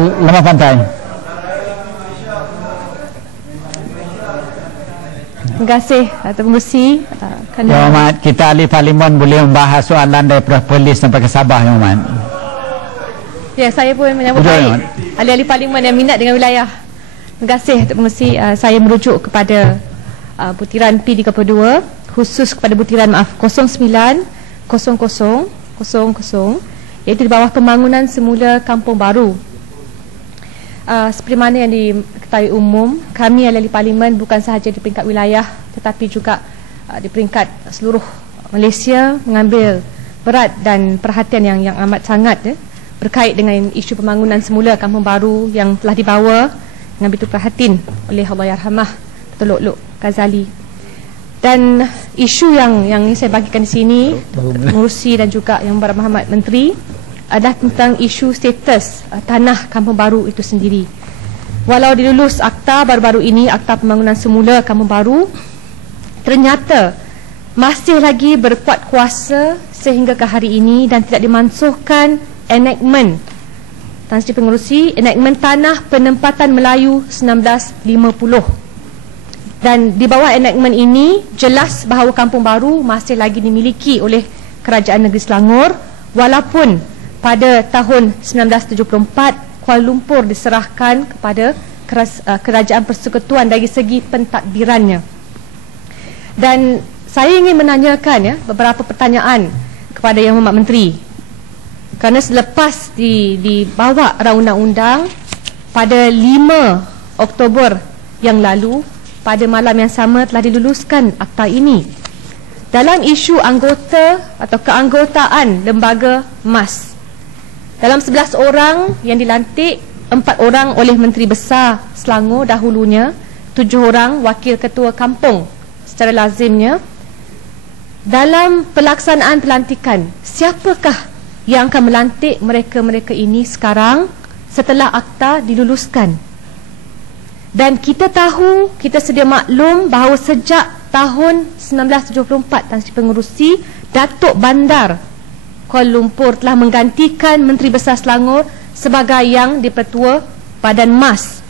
lemah pantai. Terima kasih Datuk Pengurusi uh, kerana Yang Hormat, kita ahli parlimen boleh membahas soalan daripada polis sampai ke Sabah, Yang Hormat. Ya, saya pun menyambut Betul, baik ahli-ahli parlimen yang minat dengan wilayah. Terima kasih Datuk Pengurusi. Uh, saya merujuk kepada uh, butiran P32 khusus kepada butiran maaf 09 00 00 iaitu di bawah pembangunan semula kampung baru. Uh, seperti mana yang diketahui umum, kami ahli-ahli parlimen bukan sahaja di peringkat wilayah tetapi juga uh, di peringkat seluruh Malaysia mengambil berat dan perhatian yang yang amat sangat eh, berkait dengan isu pembangunan semula kampung baru yang telah dibawa dengan begitu perhatian oleh Allahyarhamah Datuk Lok Lok Ghazali. Dan isu yang yang saya bagikan di sini mengurusi dan juga yang Barat Muhammad Menteri adalah tentang isu status uh, tanah kampung baru itu sendiri. Walau dilulus akta baru-baru ini, akta pembangunan semula kampung baru, ternyata masih lagi berkuat kuasa sehingga ke hari ini dan tidak dimansuhkan enactment Tan Sri Pengurusi enactment Tanah Penempatan Melayu 1950 dan di bawah enactment ini jelas bahawa kampung baru masih lagi dimiliki oleh Kerajaan Negeri Selangor walaupun pada tahun 1974 Kuala Lumpur diserahkan kepada uh, Kerajaan Persekutuan dari segi pentadbirannya. Dan saya ingin menanyakan ya beberapa pertanyaan kepada Yang Hormat Menteri. Kerana selepas di dibawa rang undang-undang pada 5 Oktober yang lalu pada malam yang sama telah diluluskan akta ini. Dalam isu anggota atau keanggotaan lembaga MAS. Dalam 11 orang yang dilantik, 4 orang oleh Menteri Besar Selangor dahulunya, 7 orang wakil ketua kampung secara lazimnya. Dalam pelaksanaan pelantikan, siapakah yang akan melantik mereka-mereka ini sekarang setelah akta diluluskan? Dan kita tahu, kita sedia maklum bahawa sejak tahun 1974 Tan Sri Pengurusi Datuk Bandar Kuala Lumpur telah menggantikan Menteri Besar Selangor sebagai yang dipertua Badan MAS.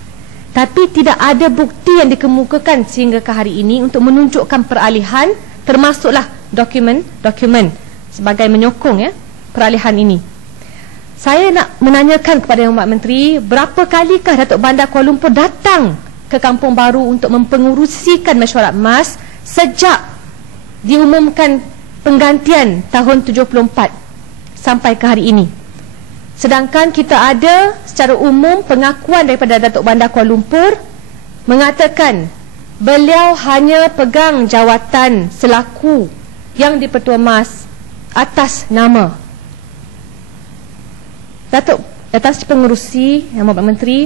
Tapi tidak ada bukti yang dikemukakan sehingga ke hari ini untuk menunjukkan peralihan termasuklah dokumen-dokumen sebagai menyokong ya peralihan ini. Saya nak menanyakan kepada Yang Hormat Menteri, berapa kalikah Datuk Bandar Kuala Lumpur datang ke Kampung Baru untuk mempengurusikan mesyuarat MAS sejak diumumkan penggantian tahun 74 sampai ke hari ini. Sedangkan kita ada secara umum pengakuan daripada Datuk Bandar Kuala Lumpur mengatakan beliau hanya pegang jawatan selaku yang di-Pertua MAS atas nama Datuk atas pengurusi Yang Bapak Menteri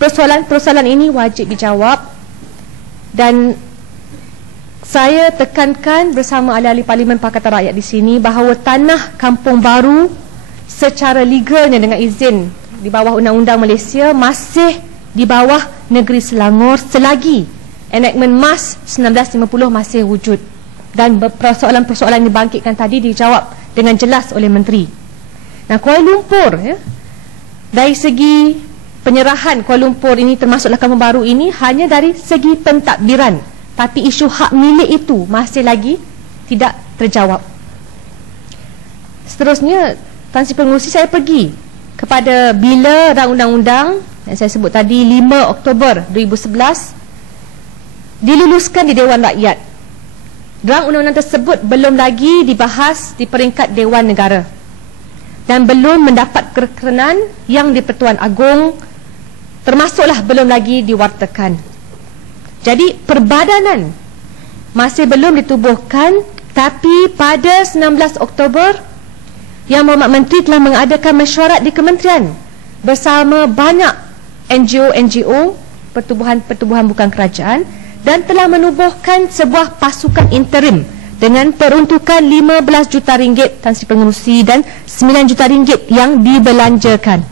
persoalan-persoalan ini wajib dijawab dan saya tekankan bersama ahli-ahli Parlimen Pakatan Rakyat di sini bahawa tanah Kampung Baru secara legalnya dengan izin di bawah Undang-Undang Malaysia masih di bawah negeri Selangor selagi enactment MAS 1950 masih wujud dan persoalan-persoalan yang dibangkitkan tadi dijawab dengan jelas oleh Menteri. Nah Kuala Lumpur ya, dari segi penyerahan Kuala Lumpur ini termasuklah Kampung Baru ini hanya dari segi pentadbiran tapi isu hak milik itu masih lagi tidak terjawab. Seterusnya Tan Sri Pengurusi saya pergi kepada bila rang undang-undang yang saya sebut tadi 5 Oktober 2011 diluluskan di Dewan Rakyat. Rang undang-undang tersebut belum lagi dibahas di peringkat Dewan Negara dan belum mendapat kekerenan yang di Pertuan Agong termasuklah belum lagi diwartakan. Jadi perbadanan masih belum ditubuhkan tapi pada 19 Oktober Yang Mohd Menteri telah mengadakan mesyuarat di kementerian bersama banyak NGO-NGO pertubuhan-pertubuhan bukan kerajaan dan telah menubuhkan sebuah pasukan interim dengan peruntukan 15 juta ringgit Tan Sri Pengurusi dan 9 juta ringgit yang dibelanjakan.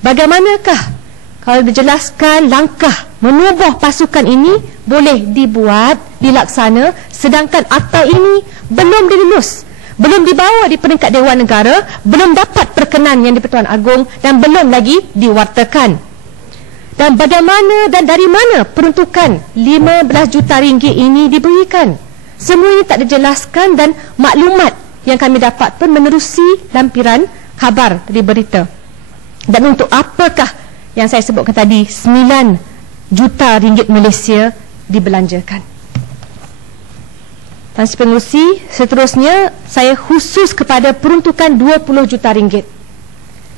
Bagaimanakah kalau dijelaskan langkah menubuh pasukan ini boleh dibuat, dilaksana sedangkan akta ini belum dilulus. belum dibawa di peringkat Dewan Negara, belum dapat perkenan yang di Pertuan Agong dan belum lagi diwartakan. Dan bagaimana dan dari mana peruntukan 15 juta ringgit ini diberikan? Semuanya tak dijelaskan dan maklumat yang kami dapat pun menerusi lampiran khabar dari berita. Dan untuk apakah yang saya sebutkan tadi 9 juta ringgit Malaysia dibelanjakan? Tan Sri Pengurusi, seterusnya saya khusus kepada peruntukan 20 juta ringgit.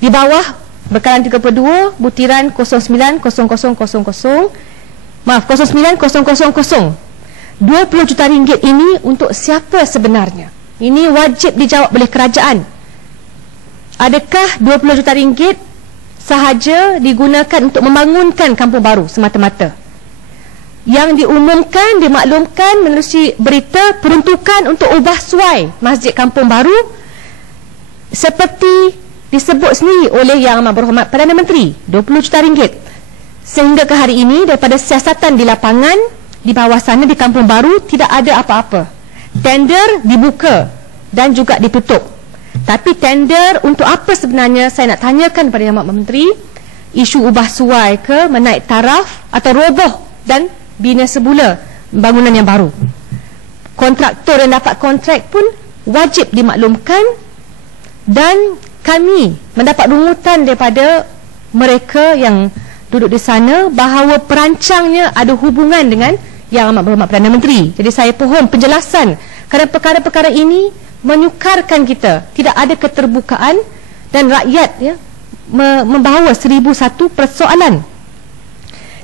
Di bawah bekalan 32 butiran 090000 maaf 09000 20 juta ringgit ini untuk siapa sebenarnya? Ini wajib dijawab oleh kerajaan. Adakah 20 juta ringgit sahaja digunakan untuk membangunkan kampung baru semata-mata? yang diumumkan, dimaklumkan menerusi berita peruntukan untuk ubah suai Masjid Kampung Baru seperti disebut sendiri oleh Yang Amat Berhormat Perdana Menteri 20 juta ringgit. Sehingga ke hari ini daripada siasatan di lapangan di bawah sana di Kampung Baru tidak ada apa-apa. Tender dibuka dan juga ditutup tapi tender untuk apa sebenarnya saya nak tanyakan kepada Yang Amat Menteri isu ubah suai ke menaik taraf atau roboh dan bina semula bangunan yang baru. Kontraktor yang dapat kontrak pun wajib dimaklumkan dan kami mendapat rungutan daripada mereka yang duduk di sana bahawa perancangnya ada hubungan dengan Yang Amat Berhormat Perdana Menteri. Jadi saya pohon penjelasan kerana perkara-perkara ini menyukarkan kita tidak ada keterbukaan dan rakyat ya membawa seribu satu persoalan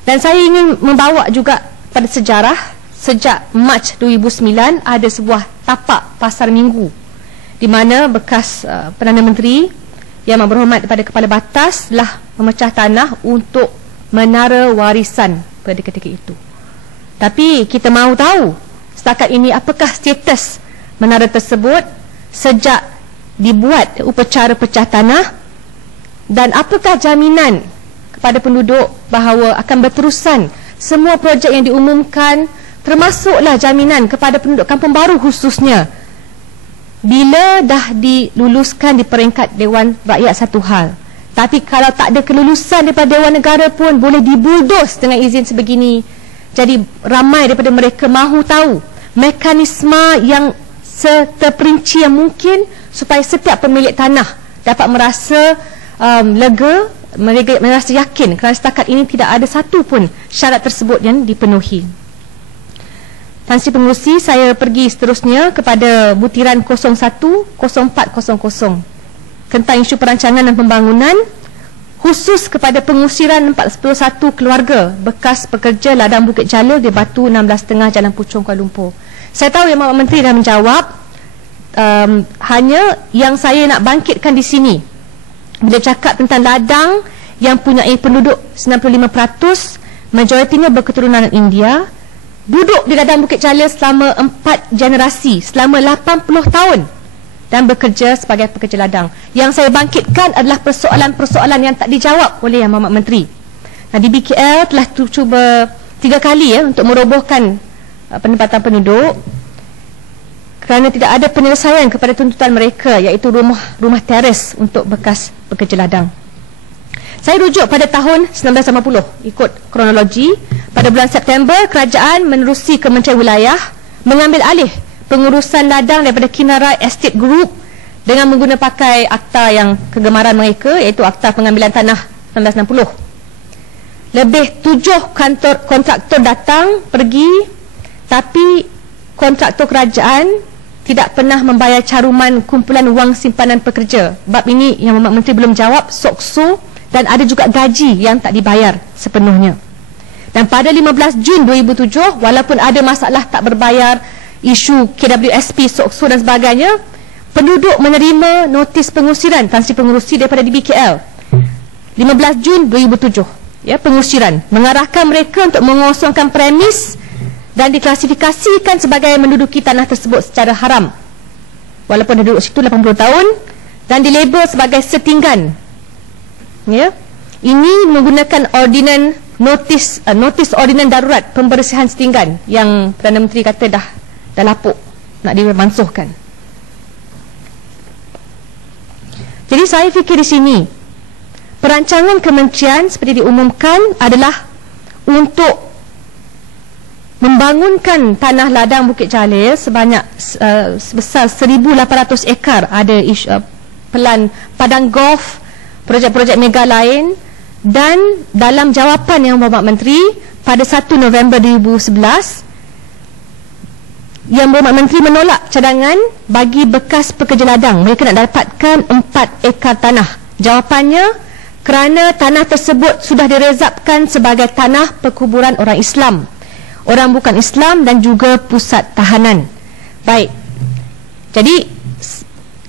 dan saya ingin membawa juga pada sejarah sejak Mac 2009 ada sebuah tapak pasar minggu di mana bekas uh, Perdana Menteri yang berhormat kepada Kepala Batas telah memecah tanah untuk menara warisan pada ketika itu. Tapi kita mahu tahu setakat ini apakah status menara tersebut sejak dibuat upacara pecah tanah dan apakah jaminan kepada penduduk bahawa akan berterusan semua projek yang diumumkan termasuklah jaminan kepada penduduk kampung baru khususnya bila dah diluluskan di peringkat Dewan Rakyat satu hal. Tapi kalau tak ada kelulusan daripada Dewan Negara pun boleh dibuldos dengan izin sebegini. Jadi ramai daripada mereka mahu tahu mekanisme yang seterperinci yang mungkin supaya setiap pemilik tanah dapat merasa um, lega merasa yakin kerana setakat ini tidak ada satu pun syarat tersebut yang dipenuhi. Tan Sri Pengurusi, saya pergi seterusnya kepada butiran 010400 tentang isu perancangan dan pembangunan khusus kepada pengusiran 41 keluarga bekas pekerja ladang Bukit Jalil di Batu 16.5 Jalan Puchong Kuala Lumpur. Saya tahu yang Mak Menteri dah menjawab um, hanya yang saya nak bangkitkan di sini. Bila cakap tentang ladang yang punya penduduk 95% majoritinya berketurunan India duduk di ladang Bukit Jalil selama 4 generasi selama 80 tahun dan bekerja sebagai pekerja ladang. Yang saya bangkitkan adalah persoalan-persoalan yang tak dijawab oleh Yang Mamat Menteri. Nah, di BKL telah cuba tiga kali ya untuk merobohkan penempatan penduduk kerana tidak ada penyelesaian kepada tuntutan mereka iaitu rumah rumah teres untuk bekas pekerja ladang. Saya rujuk pada tahun 1980 ikut kronologi pada bulan September kerajaan menerusi Kementerian Wilayah mengambil alih pengurusan ladang daripada Kinara Estate Group dengan menggunakan pakai akta yang kegemaran mereka iaitu akta pengambilan tanah 1960. Lebih tujuh kantor kontraktor datang pergi tapi kontraktor kerajaan tidak pernah membayar caruman kumpulan wang simpanan pekerja. Bab ini yang Menteri belum jawab, sokso dan ada juga gaji yang tak dibayar sepenuhnya. Dan pada 15 Jun 2007, walaupun ada masalah tak berbayar, isu KWSP, sokso dan sebagainya, penduduk menerima notis pengusiran tansi pengurusi daripada DBKL. 15 Jun 2007, ya, pengusiran mengarahkan mereka untuk mengosongkan premis dan diklasifikasikan sebagai menduduki tanah tersebut secara haram. Walaupun dia duduk situ 80 tahun dan dilabel sebagai setinggan. Ya? Ini menggunakan ordinan notis uh, notis ordinan darurat pembersihan setinggan yang Perdana Menteri kata dah dah lapuk nak dimansuhkan. Saya fikir di sini, perancangan kementerian seperti diumumkan adalah untuk membangunkan tanah ladang Bukit Jalil sebanyak uh, sebesar 1,800 ekar ada isu, uh, pelan padang golf, projek-projek mega lain dan dalam jawapan yang Bapak Menteri pada 1 November 2011 yang Bapak Menteri menolak cadangan bagi bekas pekerja ladang. Mereka nak dapatkan 4 ekar tanah. Jawapannya kerana tanah tersebut sudah direzapkan sebagai tanah perkuburan orang Islam orang bukan Islam dan juga pusat tahanan. Baik. Jadi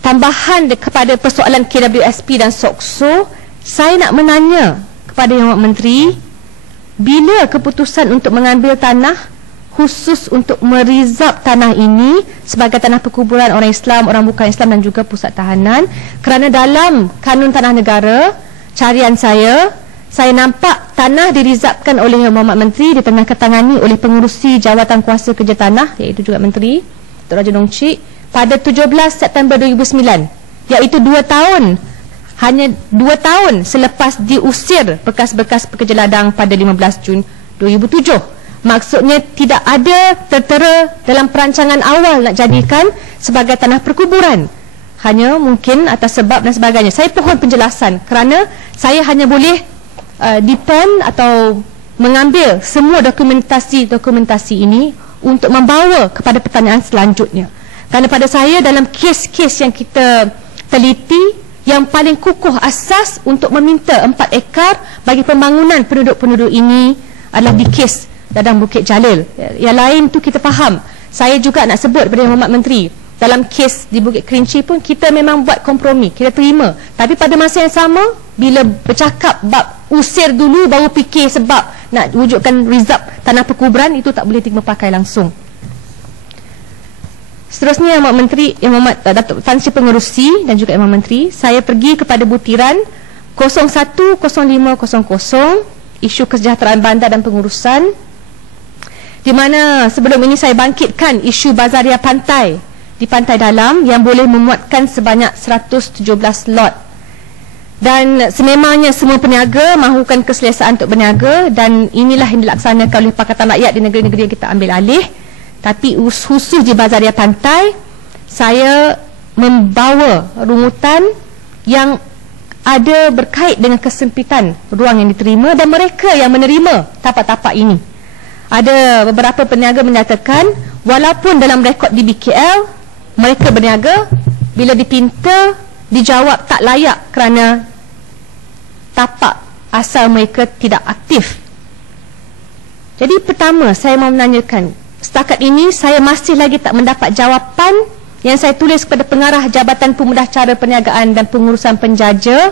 tambahan kepada persoalan KWSP dan SOKSO, saya nak menanya kepada Yang Menteri, bila keputusan untuk mengambil tanah khusus untuk merizap tanah ini sebagai tanah perkuburan orang Islam, orang bukan Islam dan juga pusat tahanan kerana dalam kanun tanah negara carian saya saya nampak tanah dirizapkan oleh Muhammad Menteri di tengah ketangani oleh pengurusi jawatan kuasa kerja tanah iaitu juga Menteri Dr. Raja Nong Cik pada 17 September 2009 iaitu 2 tahun hanya 2 tahun selepas diusir bekas-bekas pekerja ladang pada 15 Jun 2007 maksudnya tidak ada tertera dalam perancangan awal nak jadikan sebagai tanah perkuburan hanya mungkin atas sebab dan sebagainya saya pohon penjelasan kerana saya hanya boleh uh, depend atau mengambil semua dokumentasi-dokumentasi ini untuk membawa kepada pertanyaan selanjutnya. Kerana pada saya dalam kes-kes yang kita teliti yang paling kukuh asas untuk meminta empat ekar bagi pembangunan penduduk-penduduk ini adalah di kes Dadang Bukit Jalil. Yang lain tu kita faham. Saya juga nak sebut kepada Muhammad Menteri dalam kes di Bukit Kerinci pun kita memang buat kompromi, kita terima. Tapi pada masa yang sama bila bercakap bab usir dulu baru fikir sebab nak wujudkan rizab tanah perkuburan itu tak boleh terima pakai langsung seterusnya Yang Menteri Yang Muhammad uh, Datuk Tan Sri Pengerusi dan juga Yang Menteri saya pergi kepada butiran 010500 isu kesejahteraan bandar dan pengurusan di mana sebelum ini saya bangkitkan isu bazaria pantai di pantai dalam yang boleh memuatkan sebanyak 117 lot. Dan sememangnya semua peniaga mahukan keselesaan untuk berniaga dan inilah yang dilaksanakan oleh Pakatan Rakyat di negeri-negeri yang kita ambil alih. Tapi khusus di Bazaria Pantai saya membawa rumutan yang ada berkait dengan kesempitan ruang yang diterima dan mereka yang menerima tapak-tapak ini. Ada beberapa peniaga menyatakan walaupun dalam rekod di BKL mereka berniaga bila dipinta dijawab tak layak kerana tapak asal mereka tidak aktif. Jadi pertama saya mau menanyakan, setakat ini saya masih lagi tak mendapat jawapan yang saya tulis kepada pengarah Jabatan Pemudah Cara Perniagaan dan Pengurusan Penjaja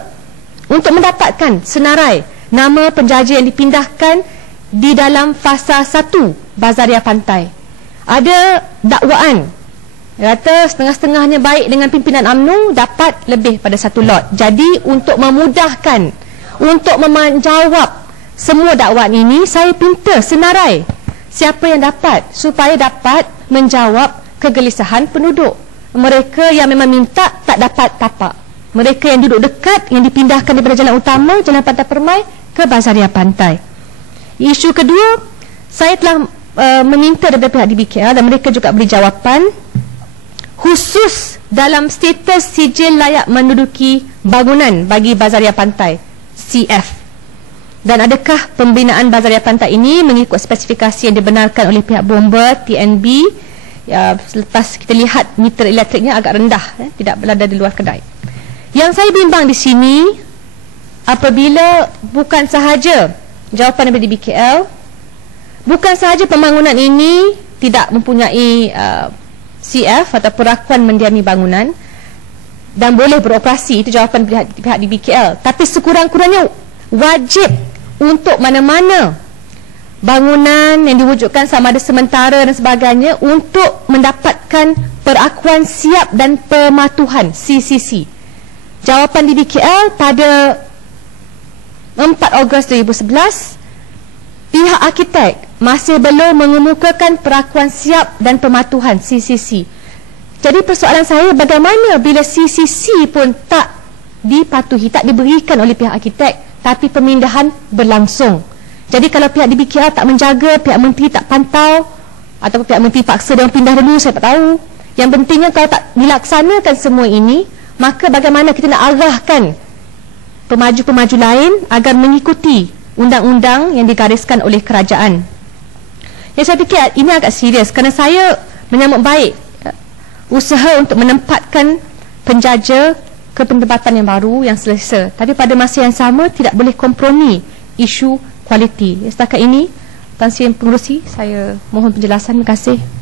untuk mendapatkan senarai nama penjaja yang dipindahkan di dalam fasa 1 Bazaria Pantai. Ada dakwaan Rata setengah-setengahnya baik dengan pimpinan AMNO dapat lebih pada satu lot. Jadi untuk memudahkan untuk menjawab semua dakwaan ini saya pinta senarai siapa yang dapat supaya dapat menjawab kegelisahan penduduk. Mereka yang memang minta tak dapat tapak. Mereka yang duduk dekat yang dipindahkan daripada jalan utama jalan pantai permai ke bazaria pantai. Isu kedua saya telah uh, meminta daripada pihak DBKL dan mereka juga beri jawapan khusus dalam status sijil layak menduduki bangunan bagi bazaria pantai CF. Dan adakah pembinaan Bazaria Pantai ini mengikut spesifikasi yang dibenarkan oleh pihak bomba TNB ya, selepas kita lihat meter elektriknya agak rendah eh, tidak berada di luar kedai. Yang saya bimbang di sini apabila bukan sahaja jawapan daripada BKL bukan sahaja pembangunan ini tidak mempunyai uh, CF atau perakuan mendiami bangunan dan boleh beroperasi itu jawapan pihak, pihak DBKL tapi sekurang-kurangnya wajib untuk mana-mana bangunan yang diwujudkan sama ada sementara dan sebagainya untuk mendapatkan perakuan siap dan pematuhan CCC jawapan DBKL pada 4 Ogos 2011 pihak arkitek masih belum mengemukakan perakuan siap dan pematuhan CCC jadi persoalan saya bagaimana bila CCC pun tak dipatuhi, tak diberikan oleh pihak arkitek tapi pemindahan berlangsung. Jadi kalau pihak DBKR tak menjaga, pihak menteri tak pantau ataupun pihak menteri paksa dia pindah dulu, saya tak tahu. Yang pentingnya kalau tak dilaksanakan semua ini, maka bagaimana kita nak arahkan pemaju-pemaju lain agar mengikuti undang-undang yang digariskan oleh kerajaan. Yang saya fikir ini agak serius kerana saya menyambut baik uh, usaha untuk menempatkan penjaja ke penempatan yang baru yang selesa. Tapi pada masa yang sama tidak boleh kompromi isu kualiti. Setakat ini, Tan Sri Pengurusi, saya mohon penjelasan. Terima kasih.